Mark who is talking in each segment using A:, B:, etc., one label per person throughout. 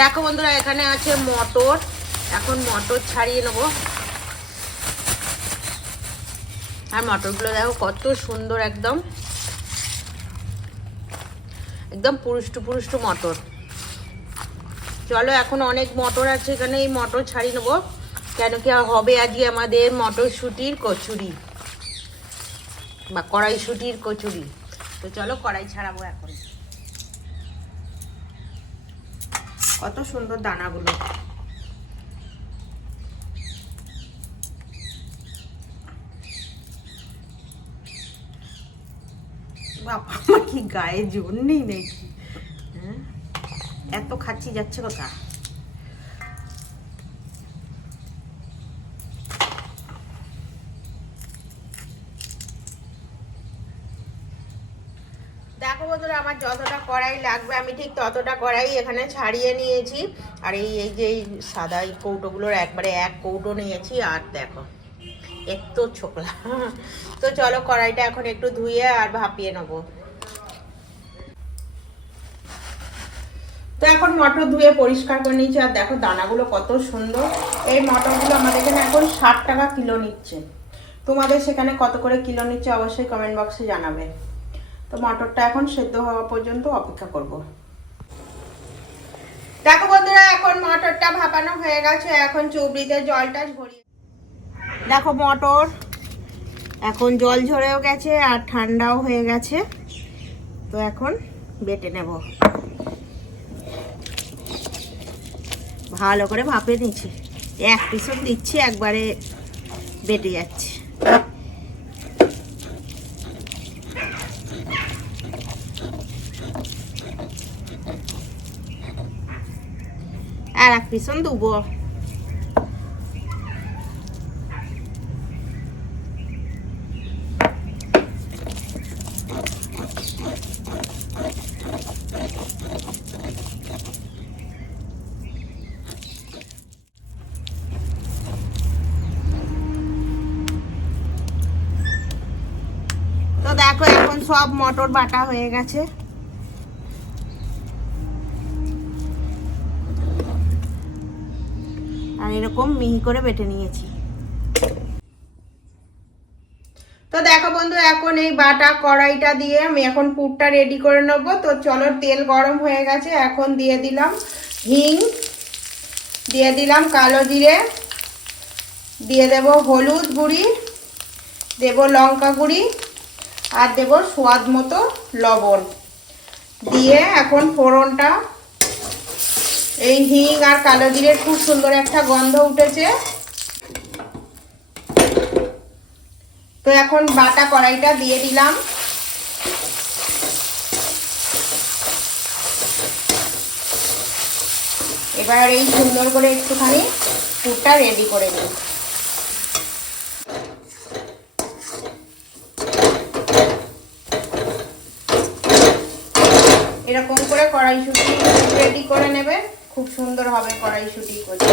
A: দেখো বন্ধুরা, এখানে আছে মটর। এখন মটর ছাড়িয়ে নেব। আর মটরগুলো দেখো কত সুন্দর একদম। একদম পুরুষ্টু পুরুষ্টু মটর। চলো, এখন অনেক মটর আছে এখানে, এই মটর ছাড়িয়ে নেব। কেন কি হবে আজকে আমাদের মটরশুটির কচুরি। বা কড়াইশুটির কচুরি। তো চলো, কড়াই ছাড়াবো এখন। কত সুন্দর দানাগুলো। বাবা কি গায়ে জোর নেই নাকি? হ্যাঁ? এত খাচ্ছি যাচ্ছে কথা দেখো বন্ধুরা আমার যতটা কড়াই লাগবে, আমি ঠিক ততটা কড়াই এখানে ছাড়িয়ে নিয়েছি। আর এই এই যে এই সাদা এই কৌটোগুলোর একবারে এক কৌটো নিয়েছি, আর দেখো একটু ছোকলা। তো চলো কড়াইটা এখন একটু ধুয়ে আর ভাপিয়ে নেব। তো এখন মটর ধুয়ে পরিষ্কার করে নিয়েছি, আর দেখো দানাগুলো কত সুন্দর। এই মটরগুলো আমাদের এখানে এখন ষাট টাকা কিলো নিচ্ছে। তোমাদের সেখানে কত করে কিলো নিচ্ছে অবশ্যই কমেন্ট বক্সে জানাবে। তো মটরটা এখন সেদ্ধ হওয়া পর্যন্ত অপেক্ষা করব। দেখো বন্ধুরা, এখন মটরটা ভাপানো হয়ে গেছে। এখন চুবড়িতে জলটা ঝরিয়ে দেখো মটর, এখন জল ঝরেও গেছে আর ঠান্ডাও হয়ে গেছে। তো এখন বেটে নেব। ভালো করে ভাপে নিচ্ছি। এক পিছন দিচ্ছি, একবারে বেটে যাচ্ছে। পিছন দুবো তো দেখো এখন সব মটর বাটা হয়ে গেছে। এরকম মিহি করে বেটে নিয়েছি। তো দেখো বন্ধু, এখন এই বাটা কড়াইটা দিয়ে আমি এখন পুরটা রেডি করে নেব। তো চলো, তেল গরম হয়ে গেছে, এখন দিয়ে দিলাম হিং, দিয়ে দিলাম কালো জিরে, দিয়ে দেব হলুদ গুঁড়ি, দেব লঙ্কা গুঁড়ি, আর দেব স্বাদ মতো লবণ। দিয়ে এখন ফোড়নটা এই হিং আর কালো জিরের খুব সুন্দর একটা গন্ধ উঠেছে। তো এখন বাটা কড়াইটা দিয়ে দিলাম। এবার এই সুন্দর করে একটুখানি পুরটা রেডি করে নিই। এরকম করে কড়াইশুটি রেডি করে নেবে খুব সুন্দর হবে কড়াইশুটি করে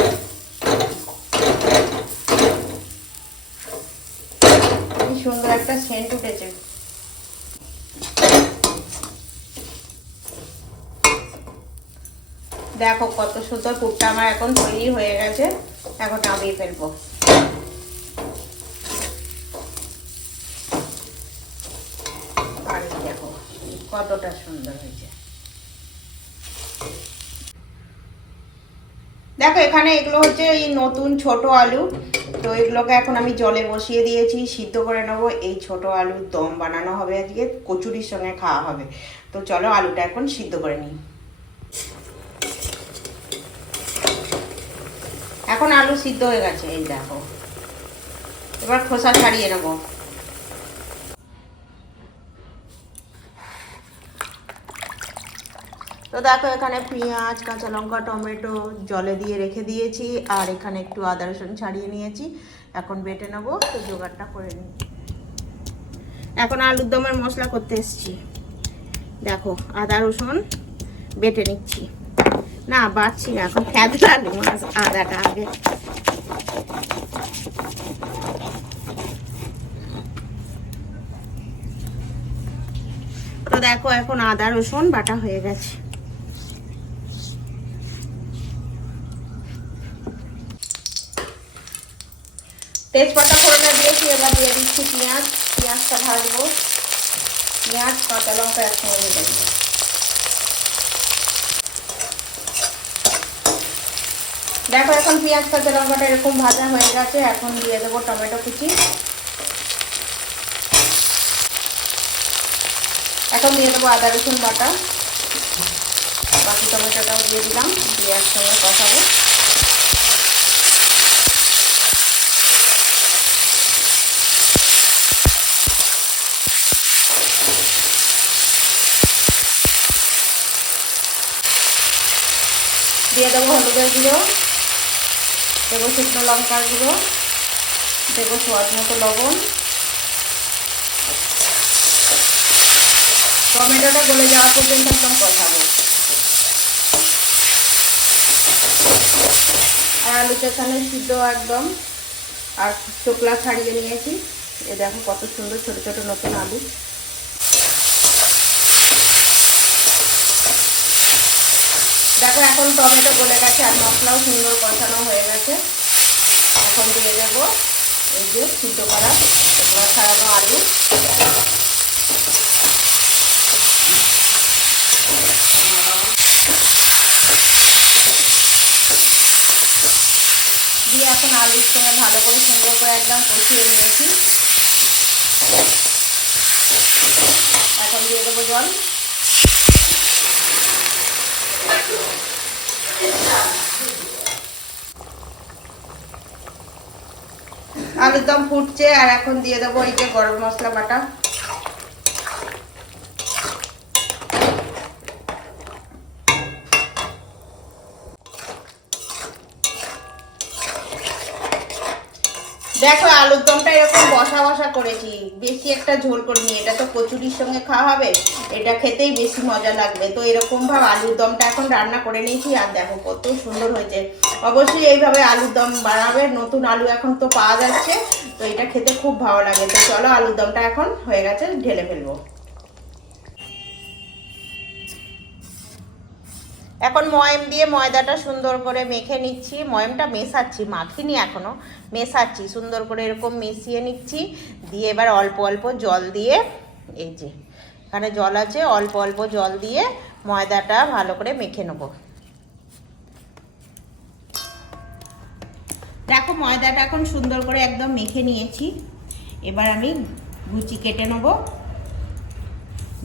A: সুন্দর একটা সেন্ট উঠেছে। দেখো কত সুন্দর পুরটা আমার এখন তৈরি হয়ে গেছে। এখন নামিয়ে ফেলব। দেখো, কতটা সুন্দর হয়েছে। দেখো, এখানে এগুলো হচ্ছে এই নতুন ছোট আলু। তো এগুলোকে এখন আমি জলে বসিয়ে দিয়েছি, সিদ্ধ করে নেব। এই ছোট আলুর দম বানানো হবে আজকে, কচুরির সঙ্গে খাওয়া হবে। তো চলো আলুটা এখন সিদ্ধ করে নিই। এখন আলু সিদ্ধ হয়ে গেছে, এই দেখো। এবার খোসা ছাড়িয়ে নেব। তো দেখো এখানে পেঁয়াজ, কাঁচা লঙ্কা, টমেটো জলে দিয়ে রেখে দিয়েছি আর এখানে একটু আদা, রসুন ছাড়িয়ে নিয়েছি। এখন বেটে নেব, তো জোগাড়টা করে নিই। এখন আলুর দমের মশলা করতে এসেছি। দেখো, আদা, রসুন বেটে নিচ্ছি। না, বাড়ছি না, এখন ফ্যাদলা মাছ, আদাটা আগে। তো দেখো, এখন আদা, রসুন বাটা হয়ে গেছে। তেজপাতা ফোড়নে দিয়েছি, এবার দিয়ে দিচ্ছি পেঁয়াজ। পেঁয়াজটা ভাজবো। পেঁয়াজ, কাঁচা লঙ্কা একসঙ্গে ভেজে দেবো দেখো, এখন পেঁয়াজ, কাঁচা লঙ্কাটা এরকম ভাজা হয়ে গেছে। এখন দিয়ে দেবো টমেটো কুচি। এখন দিয়ে দেবো আদা, রসুন বাটা। বাকি টমেটোটাও দিয়ে দিলাম। দিয়ে একসঙ্গে কষাবো। দিয়ে দেবো হলুদের গুঁড়ো, দেবো শুকনো লঙ্কার গুঁড়ো, দেবো স্বাদ মতো লবণ। টমেটোটা গলে যাওয়া পর্যন্ত একদম কষাবো আর আলু চেখানো সিদ্ধ একদম। আর চোকলা ছাড়িয়ে নিয়েছি। এ দেখো কত সুন্দর ছোট ছোট নতুন আলু। দেখো, এখন টমেটো গলে গেছে আর মশলাও সুন্দর কষানো হয়ে গেছে। এখন দিয়ে দেবো এই যে সিদ্ধ করা ছাড়ানো আলু। দিয়ে এখন আলুর সঙ্গে ভালো করে সুন্দর করে একদম কষিয়ে নিয়েছি। এখন দিয়ে দেবো জল। আলুর দম ফুটছে আর এখন দিয়ে দেবো এই যে গরম মশলা বাটা। দেখো, আলুর দমটা এরকম বসা বসা করেছি। বেশি একটা ঝোল করিনি। এটা তো কচুরির সঙ্গে খাওয়া হবে। এটা খেতেই বেশি মজা লাগবে। তো এরকম ভাবে আলুর দমটা এখন রান্না করে নিয়েছি, আর দেখো কত সুন্দর হয়েছে। অবশ্যই এইভাবে আলুর দম বানাবে নতুন আলু এখন তো পাওয়া যাচ্ছে। তো এটা খেতে খুব ভালো লাগে। তো চলো, আলুর দমটা এখন হয়ে গেছে, ঢেলে ফেলব। এখন ময়ম দিয়ে ময়দাটা সুন্দর করে মেখে নিচ্ছি। ময়মটা মেশাচ্ছি, মাখিনি এখনও, মেশাচ্ছি, সুন্দর করে এরকম মিশিয়ে নিচ্ছি। দিয়ে এবার অল্প অল্প জল দিয়ে, এই যে, এখানে জল আছে, অল্প অল্প জল দিয়ে ময়দাটা ভালো করে মেখে নেব। দেখো, ময়দাটা এখন সুন্দর করে একদম মেখে নিয়েছি। এবার আমি গুচি কেটে নেব।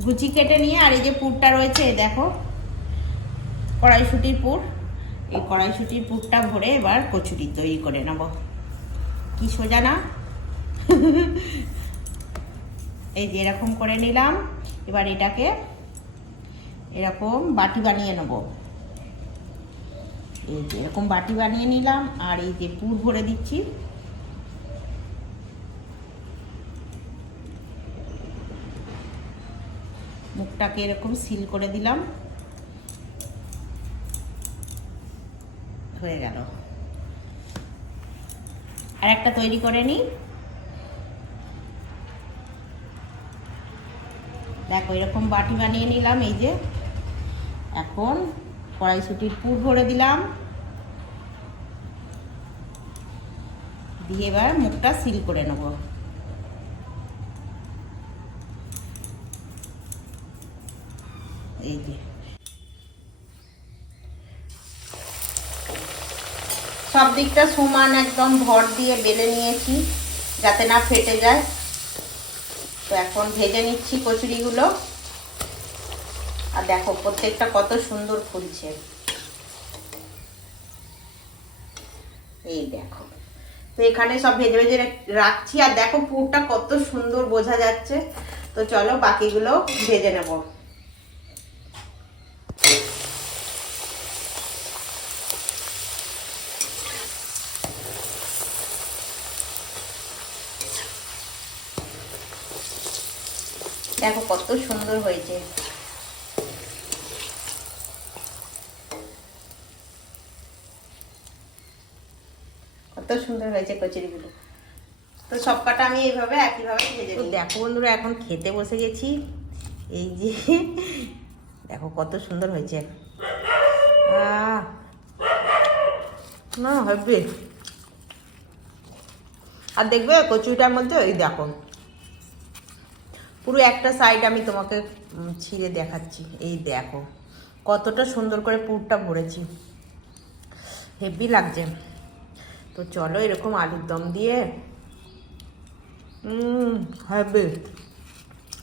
A: গুচি কেটে নিয়ে আর এই যে পুরটা রয়েছে, দেখো কড়াইশুটির পুর। এই কড়াইশুটির পুরটা ভরে এবার কচুরি তৈরি করে নেব। কি সোজা না? এই যে এরকম করে নিলাম। এবার এটাকে এরকম বাটি বানিয়ে নেব। এই যে এরকম বাটি বানিয়ে নিলাম আর এই যে পুর ভরে দিচ্ছি। মুখটাকে এরকম সিল করে দিলাম। হয়ে গেল। আর একটা তৈরি করে নিই দেখো, এরকম বাটি বানিয়ে নিলাম, এই যে। এখন কড়াইশুটির পুর ভরে দিলাম। দিয়ে এবার মুখটা সিল করে নেব। এই যে। সব দিকটা সমান একদম ভর দিয়ে বেলে নিয়েছি, যাতে না ফেটে যায়। তো এখন ভেজে নিচ্ছি কচুরিগুলো। আর দেখো প্রত্যেকটা কত সুন্দর ফুলছে। এই দেখো। তো এখানে সব ভেজে ভেজে রাখছি, আর দেখো পুরটা কত সুন্দর বোঝা যাচ্ছে। তো চলো বাকিগুলো ভেজে নেব। দেখো কত সুন্দর হয়েছে। কত সুন্দর হয়েছে কচুরিগুলো। তো সব কটা আমি এইভাবে একইভাবে ভেজে নিই। দেখো বন্ধুরা এখন খেতে বসে গেছি। এই যে দেখো কত সুন্দর হয়েছে। না হবে আর দেখবে কচুরিটার মধ্যে ওই দেখো পুরো একটা সাইড আমি তোমাকে ছিঁড়ে দেখাচ্ছি। এই দেখো, কতটা সুন্দর করে পুরটা ভরেছি। হেভি লাগছে। তো চলো এরকম আলুর দম দিয়ে হেভি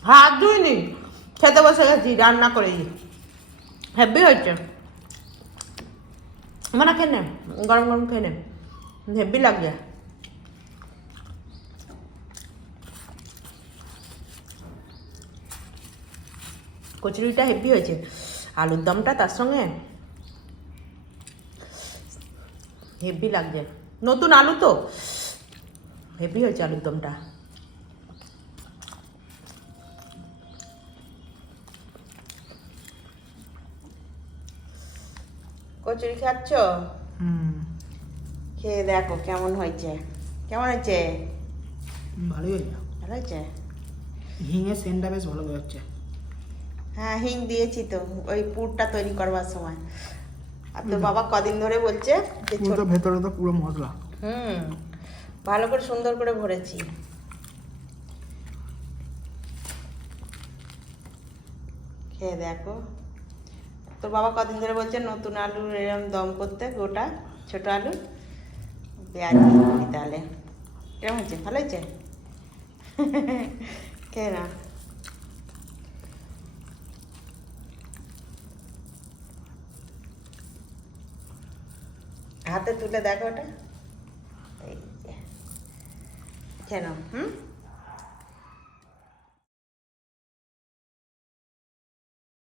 A: হাত ধুইনি, খেতে বসে গেছি, রান্না করেই হেভি হয়েছে। মানে খেয়ে নে, গরম গরম খেয়ে নে। হেভি লাগছে। কচুরিটা হেভি হয়েছে। আলুর দমটা তার সঙ্গে হেভি লাগছে। নতুন আলু তো। হেভি হয়েছে আলুর দমটা। কচুরি খাচ্ছ?
B: হুম।
A: খেয়ে দেখো কেমন হয়েছে। কেমন হয়েছে?
B: ভালোই হয়েছে।
A: ভালো হয়েছে?
B: হিঙের সেন্টটা বেশ ভালো বেরোচ্ছে
A: হ্যাঁ হিং দিয়েছি তো ওই পুরটা তৈরি করবার সময়। আর তোর বাবা কদিন ধরে বলছে যে
B: ভেতরে তো পুরো মশলা।
A: হুম ভালো করে সুন্দর করে ভরেছি। খেয়ে দেখো। তোর বাবা কদিন ধরে বলছে নতুন আলু এরকম দম করতে গোটা ছোট আলু পেঁয়াজ তাহলে। কেমন হয়েছে? ভালো হয়েছে? খেয়ে না হাতে তুলে দেখো ওটা। এই যে। কেন হুম?